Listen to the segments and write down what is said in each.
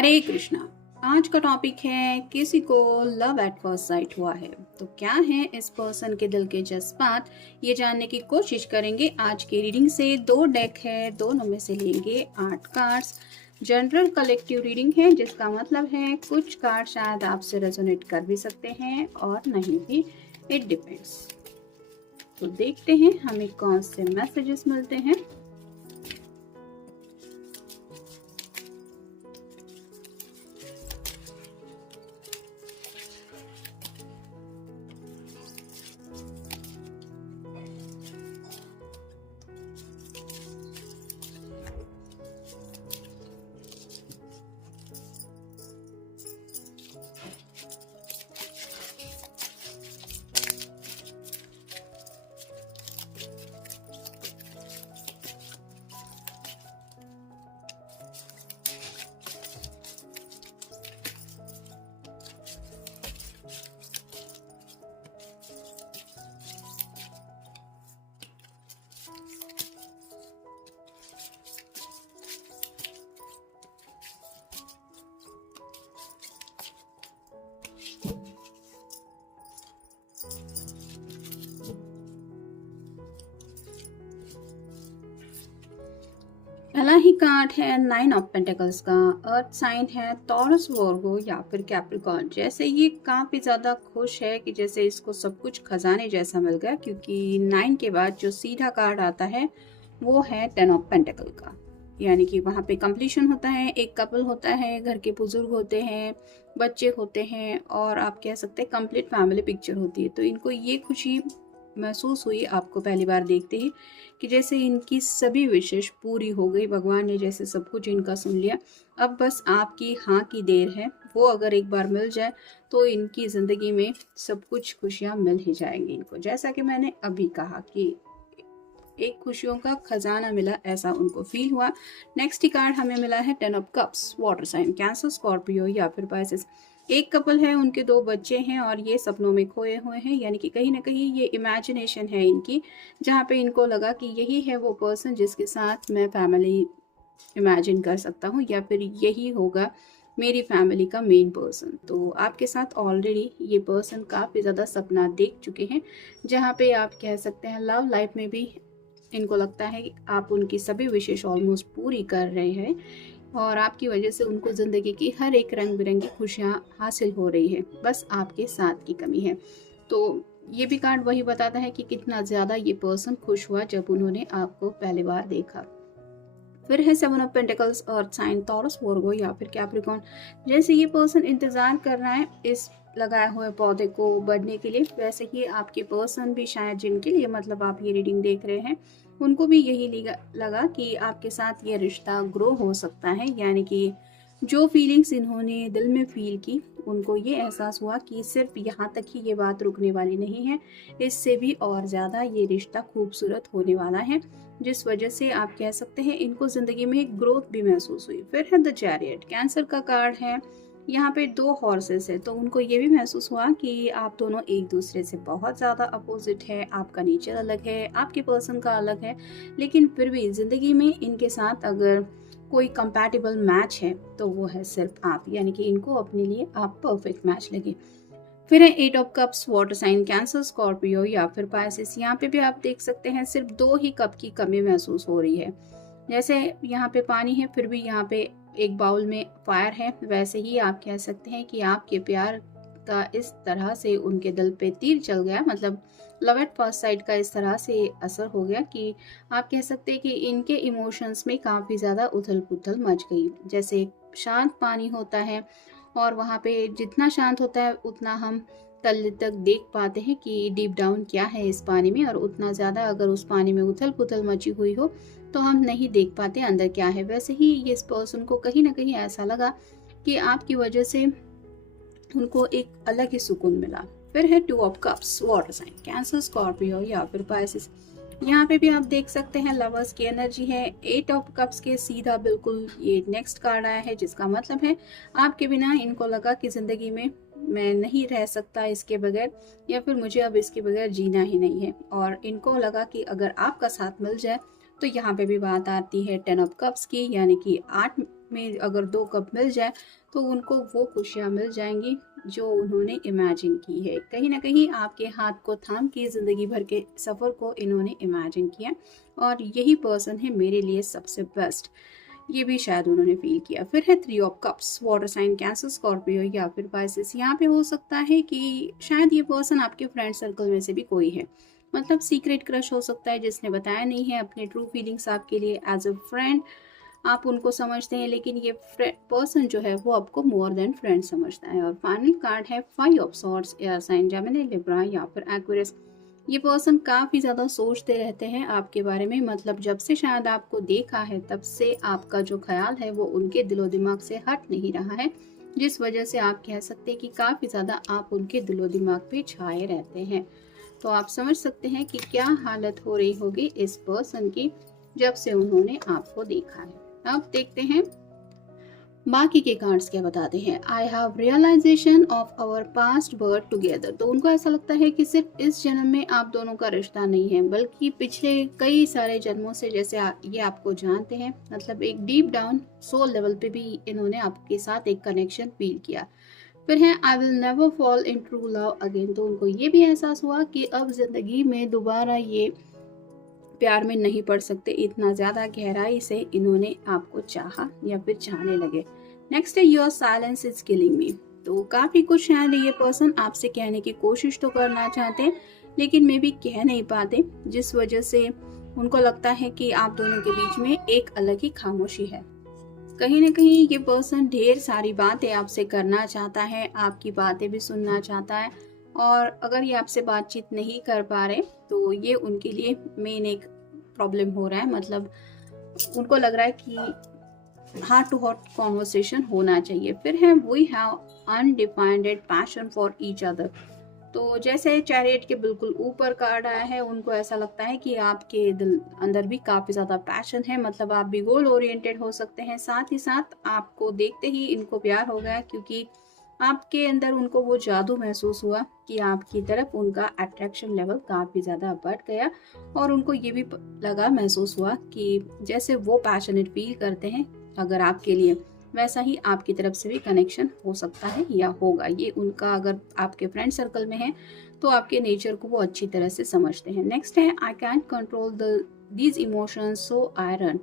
हरे कृष्णा। आज का टॉपिक है किसी को लव एट फर्स्ट साइट हुआ है तो क्या है इस पर्सन के दिल के जज्बात, ये जानने की कोशिश करेंगे आज की रीडिंग से। दो डेक है, दोनों में से लेंगे 8 कार्ड्स। जनरल कलेक्टिव रीडिंग है, जिसका मतलब है कुछ कार्ड शायद आपसे रेजोनेट कर भी सकते हैं और नहीं भी, इट डिपेंड्स। तो देखते हैं हमें कौन से मैसेजेस मिलते हैं। पहला ही कार्ड है 9 ऑफ पेंटिकल्स का। अर्थ साइन है टॉरस, वर्गो या फिर कैप्रिकॉर्न। जैसे ये काफी ज्यादा खुश है कि जैसे इसको सब कुछ खजाने जैसा मिल गया, क्योंकि 9 के बाद जो सीधा कार्ड आता है वो है 10 ऑफ पेंटिकल का। यानी कि वहाँ पे कंप्लीशन होता है, एक कपल होता है, घर के बुजुर्ग होते हैं, बच्चे होते हैं और आप कह सकते हैं कंप्लीट फैमिली पिक्चर होती है। तो इनको ये खुशी महसूस हुई आपको पहली बार देखते ही कि जैसे इनकी सभी विशेष पूरी हो गई, भगवान ने जैसे सब कुछ इनका सुन लिया। अब बस आपकी हाँ की देर है, वो अगर एक बार मिल जाए तो इनकी ज़िंदगी में सब कुछ खुशियाँ मिल ही जाएंगी इनको। जैसा कि मैंने अभी कहा कि एक खुशियों का खजाना मिला, ऐसा उनको फील हुआ। नेक्स्ट ही कार्ड हमें मिला है 10 of cups, water sign, Cancer, Scorpio या फिर पाइसेस। एक कपल है, उनके 2 बच्चे हैं और ये सपनों में खोए हुए हैं। यानी कि कहीं ना कहीं ये इमेजिनेशन है इनकी, जहाँ पे इनको लगा कि यही है वो पर्सन जिसके साथ मैं फैमिली इमेजिन कर सकता हूँ, या फिर यही होगा मेरी फैमिली का मेन पर्सन। तो आपके साथ ऑलरेडी ये पर्सन काफ़ी ज़्यादा सपना देख चुके हैं, जहाँ पे आप कह सकते हैं लव लाइफ में भी इनको लगता है कि आप उनकी सभी विशेष ऑलमोस्ट पूरी कर रहे हैं और आपकी वजह से उनको ज़िंदगी की हर एक रंग बिरंगी खुशियाँ हासिल हो रही है, बस आपके साथ की कमी है। तो ये भी कार्ड वही बताता है कि कितना ज़्यादा ये पर्सन खुश हुआ जब उन्होंने आपको पहली बार देखा। फिर है 7 of pentacles, earth sign, Taurus, Virgo या फिर कैप्रिकॉर्न। जैसे ये पर्सन इंतज़ार कर रहा है इस लगाए हुए पौधे को बढ़ने के लिए, वैसे ही आपके पर्सन भी शायद जिनके लिए मतलब आप ये रीडिंग देख रहे हैं, उनको भी यही लगा कि आपके साथ ये रिश्ता ग्रो हो सकता है। यानी कि जो फीलिंग्स इन्होंने दिल में फील की, उनको ये एहसास हुआ कि सिर्फ यहाँ तक ही ये बात रुकने वाली नहीं है, इससे भी और ज़्यादा ये रिश्ता खूबसूरत होने वाला है, जिस वजह से आप कह सकते हैं इनको ज़िंदगी में एक ग्रोथ भी महसूस हुई। फिर है द चैरियट, कैंसर का कार्ड है। यहाँ पे 2 हॉर्सेस है, तो उनको ये भी महसूस हुआ कि आप दोनों एक दूसरे से बहुत ज़्यादा अपोजिट है, आपका नेचर अलग है, आपके पर्सन का अलग है, लेकिन फिर भी ज़िंदगी में इनके साथ अगर कोई कंपैटिबल मैच है तो वो है सिर्फ आप। यानी कि इनको अपने लिए आप परफेक्ट मैच लगे। फिर है 8 of cups, water sign, Cancer, Scorpio या फिर पाइसेस। यहाँ पे भी आप देख सकते हैं सिर्फ 2 ही कप की कमी महसूस हो रही है। जैसे यहाँ पे पानी है, फिर भी यहाँ पे एक बाउल में फायर है, वैसे ही आप कह सकते हैं कि आपके प्यार का इस तरह से उनके दिल पे तीर चल गया, मतलब लव एट फर्स्ट साइट का इस तरह से असर हो गया कि आप कह सकते हैं कि इनके इमोशंस में काफ़ी ज़्यादा उथल पुथल मच गई। जैसे शांत पानी होता है और वहाँ पे जितना शांत होता है उतना हम तल तक देख पाते हैं कि डीप डाउन क्या है इस पानी में, और उतना ज़्यादा अगर उस पानी में उथल पुथल मची हुई हो तो हम नहीं देख पाते अंदर क्या है। वैसे ही ये इस पर्सन को कहीं ना कहीं ऐसा लगा कि आपकी वजह से उनको एक अलग ही सुकून मिला। फिर है 2 of cups, water sign, Cancer, Scorpio या फिर पाइसेस। यहाँ पे भी आप देख सकते हैं लवर्स की एनर्जी है। 8 ऑफ कप्स के सीधा बिल्कुल ये नेक्स्ट कार्ड आया है, जिसका मतलब है आपके बिना इनको लगा कि ज़िंदगी में मैं नहीं रह सकता इसके बगैर, या फिर मुझे अब इसके बगैर जीना ही नहीं है। और इनको लगा कि अगर आपका साथ मिल जाए तो यहाँ पे भी बात आती है 10 ऑफ कप्स की, यानी कि 8 में अगर 2 कप मिल जाए तो उनको वो खुशियाँ मिल जाएंगी जो उन्होंने इमेजिन की है। कहीं ना कहीं आपके हाथ को थाम के ज़िंदगी भर के सफ़र को इन्होंने इमेजिन किया और यही पर्सन है मेरे लिए सबसे बेस्ट, ये भी शायद उन्होंने फील किया। फिर है 3 of cups, water sign, Cancer, Scorpio या फिर पाइसेस। यहाँ पे हो सकता है कि शायद ये पर्सन आपके फ्रेंड सर्कल में से भी कोई है, मतलब सीक्रेट क्रश हो सकता है जिसने बताया नहीं है अपने ट्रू फीलिंग्स आपके लिए। एज अ फ्रेंड आप उनको समझते हैं, लेकिन ये पर्सन जो है वो आपको मोर देन फ्रेंड समझता है। और फाइनल कार्ड है 5 of swords, air sign, Gemini, Libra या फिर एक्वेरियस। ये पर्सन काफ़ी ज़्यादा सोचते रहते हैं आपके बारे में, मतलब जब से शायद आपको देखा है तब से आपका जो ख्याल है वो उनके दिलो दिमाग से हट नहीं रहा है, जिस वजह से आप कह सकते हैं कि काफ़ी ज़्यादा आप उनके दिलो दिमाग पे छाए रहते हैं। तो आप समझ सकते हैं कि क्या हालत हो रही होगी इस पर्सन की जब से उन्होंने आपको देखा है। अब देखते हैं बाकी के कार्ड्स क्या बताते हैं। I have realisation of our past birth together. तो उनको ऐसा लगता है कि सिर्फ इस जन्म में आप दोनों का रिश्ता नहीं है, बल्कि पिछले कई सारे जन्मों से जैसे ये आपको जानते हैं, मतलब एक डीप डाउन सोल लेवल पे भी इन्होंने आपके साथ एक कनेक्शन फील किया। फिर है I will never fall in true love again. तो उनको ये भी एहसास हुआ कि अब जिंदगी में दोबारा ये प्यार में नहीं पड़ सकते, इतना ज़्यादा गहराई से इन्होंने आपको चाहा या फिर चाहने लगे। नेक्स्ट है योर साइलेंस इज किलिंग मी। तो काफ़ी कुछ शायद ये पर्सन आपसे कहने की कोशिश तो करना चाहते हैं, लेकिन मे भी कह नहीं पाते, जिस वजह से उनको लगता है कि आप दोनों के बीच में एक अलग ही खामोशी है। कहीं ना कहीं ये पर्सन ढेर सारी बातें आपसे करना चाहता है, आपकी बातें भी सुनना चाहता है, और अगर ये आपसे बातचीत नहीं कर पा रहे तो ये उनके लिए मेन एक प्रॉब्लम हो रहा है। मतलब उनको लग रहा है कि हार्ट टू हार्ट कॉन्वर्सेशन होना चाहिए। फिर है we have undefined passion for each other. तो जैसे चैरियट के बिल्कुल ऊपर कार्ड आया है, उनको ऐसा लगता है कि आपके दिल अंदर भी काफ़ी ज़्यादा पैशन है, मतलब आप भी गोल ओरिएंटेड हो सकते हैं। साथ ही साथ आपको देखते ही इनको प्यार हो गया, क्योंकि आपके अंदर उनको वो जादू महसूस हुआ कि आपकी तरफ उनका अट्रैक्शन लेवल काफ़ी ज़्यादा बढ़ गया, और उनको ये भी लगा, महसूस हुआ कि जैसे वो पैशनेट फील करते हैं अगर आपके लिए, वैसा ही आपकी तरफ से भी कनेक्शन हो सकता है या होगा। ये उनका अगर आपके फ्रेंड सर्कल में है तो आपके नेचर को वो अच्छी तरह से समझते हैं। नेक्स्ट है I can control these emotions so I run.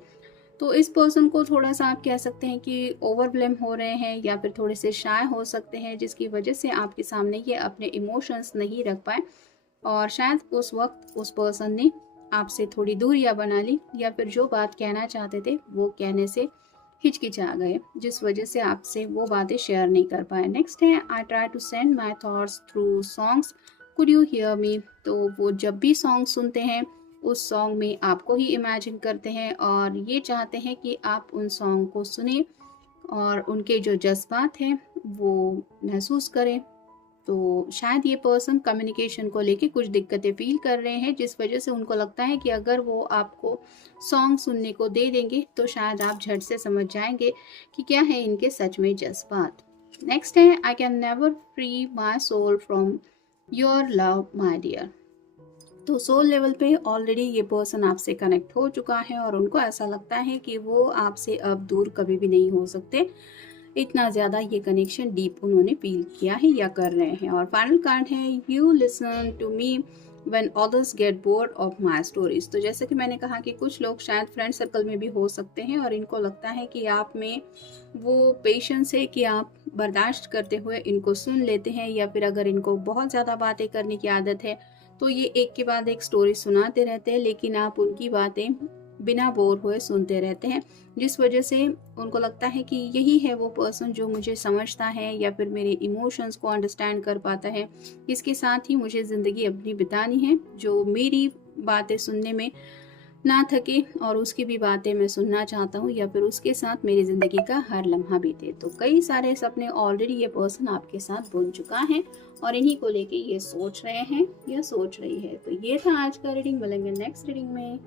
तो इस पर्सन को थोड़ा सा आप कह सकते हैं कि ओवरब्लेम हो रहे हैं या फिर थोड़े से शाय हो सकते हैं, जिसकी वजह से आपके सामने ये अपने इमोशंस नहीं रख पाए, और शायद उस वक्त उस पर्सन ने आपसे थोड़ी दूरियां बना ली, या फिर जो बात कहना चाहते थे वो कहने से हिचकिचा गए, जिस वजह से आपसे वो बातें शेयर नहीं कर पाए। नेक्स्ट है I try to send my thoughts through songs, could you hear me. तो वो जब भी सॉन्ग सुनते हैं उस सॉन्ग में आपको ही इमेजिन करते हैं, और ये चाहते हैं कि आप उन सॉन्ग को सुने और उनके जो जज्बात हैं वो महसूस करें। तो शायद ये पर्सन कम्युनिकेशन को लेके कुछ दिक्कतें फील कर रहे हैं, जिस वजह से उनको लगता है कि अगर वो आपको सॉन्ग सुनने को दे देंगे तो शायद आप झट से समझ जाएंगे कि क्या है इनके सच में जज्बात। नेक्स्ट है I can never free my soul from your love my dear. तो सोल लेवल पे ऑलरेडी ये पर्सन आपसे कनेक्ट हो चुका है, और उनको ऐसा लगता है कि वो आपसे अब दूर कभी भी नहीं हो सकते, इतना ज़्यादा ये कनेक्शन डीप उन्होंने फील किया है या कर रहे हैं। और फाइनल कार्ड है you listen to me when others get bored of my stories. तो जैसे कि मैंने कहा कि कुछ लोग शायद फ्रेंड सर्कल में भी हो सकते हैं, और इनको लगता है कि आप में वो पेशेंस है कि आप बर्दाश्त करते हुए इनको सुन लेते हैं, या फिर अगर इनको बहुत ज़्यादा बातें करने की आदत है तो ये एक के बाद एक स्टोरी सुनाते रहते हैं, लेकिन आप उनकी बातें बिना बोर हुए सुनते रहते हैं, जिस वजह से उनको लगता है कि यही है वो पर्सन जो मुझे समझता है या फिर मेरे इमोशंस को अंडरस्टैंड कर पाता है। इसके साथ ही मुझे ज़िंदगी अपनी बितानी है, जो मेरी बातें सुनने में ना थके और उसकी भी बातें मैं सुनना चाहता हूँ, या फिर उसके साथ मेरी ज़िंदगी का हर लम्हा बीते। तो कई सारे सपने ऑलरेडी ये पर्सन आपके साथ बुन चुका है, और इन्हीं को लेके ये सोच रहे हैं या सोच रही है। तो ये था आज का रीडिंग, मिलेंगे नेक्स्ट रीडिंग में।